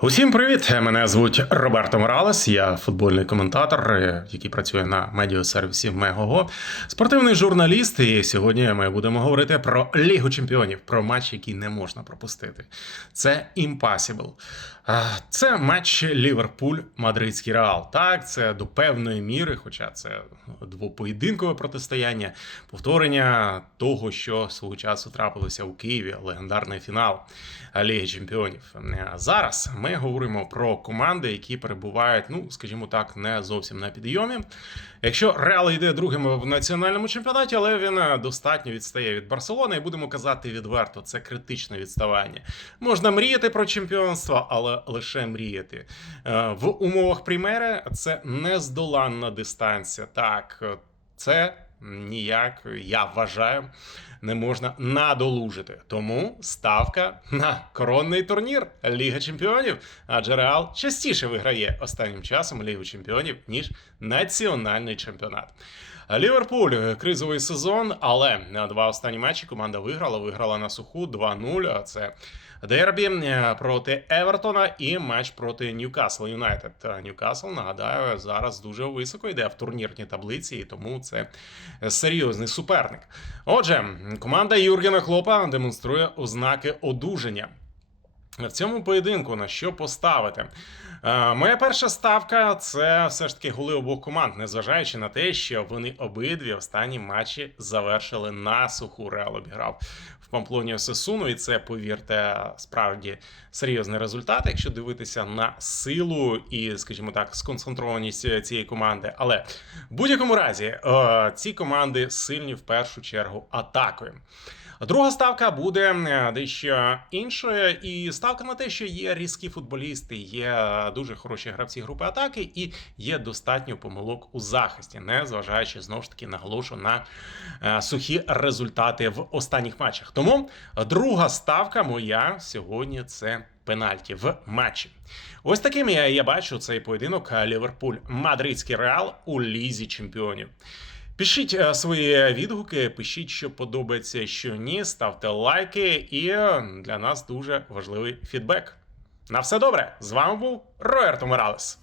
Усім привіт! Мене звуть Роберто Моралес. Я футбольний коментатор, е, який працює на медіасервісі Мегого, спортивний журналіст. І сьогодні ми будемо говорити про Лігу Чемпіонів, про матч, який не можна пропустити. Це Impossible. Це матч Ліверпуль-Мадридський Реал. Так, це до певної міри, хоча це двопоєдинкове протистояння, повторення того, що свого часу трапилося у Києві, легендарний фінал Ліги Чемпіонів. Зараз ми говоримо про команди, які перебувають, ну скажімо так, не зовсім на підйомі. Якщо Реал йде другим в національному чемпіонаті, але він е, достатньо відстає від Барселони, і будемо казати відверто, це критичне відставання. Можна мріяти про чемпіонство, але лише мріяти. Е, В умовах Прімери це нездоланна дистанція. Так, е, це ніяк, я вважаю, не можна надолужити. Тому ставка на коронний турнір Ліга Чемпіонів. Адже Реал частіше виграє останнім часом Лігу Чемпіонів, ніж національний чемпіонат. Ліверпуль е, кризовий сезон, але на два останні матчі команда виграла. Виграла на суху 2-0. Це дербі е, проти Евертона і матч проти Ньюкасл Юнайтед. Та Ньюкасл, нагадаю, зараз дуже високо йде в турнірній таблиці, і тому це серйозний суперник. Отже, команда Юргена Клопа демонструє ознаки одужання. В цьому поєдинку на що поставити? Е, Моя перша ставка це все ж таки голи обох команд, незважаючи на те, що вони обидві останні матчі завершили на суху. Реал обіграв в Памплоні Сесуну, і це, повірте, справді серйозний результат, якщо дивитися на силу і, скажімо так, сконцентрованість цієї команди. Але в будь-якому разі е, ці команди сильні в першу чергу атакою. Друга ставка буде е, дещо іншою, і ставка на те, що є різкі футболісти, є дуже хороші гравці групи атаки, і є достатньо помилок у захисті, не зважаючи знову ж таки наголошу на е, сухі результати в останніх матчах. Тому друга ставка моя сьогодні це. Пенальті в матчі. Ось таким я, я бачу цей поєдинок Ліверпуль Мадридський Реал у лізі чемпіонів. Пишіть е, свої відгуки, пишіть, що подобається, що ні. Ставте лайки, і е, для нас дуже важливий фідбек. На все добре! З вами був Роерто Моралес.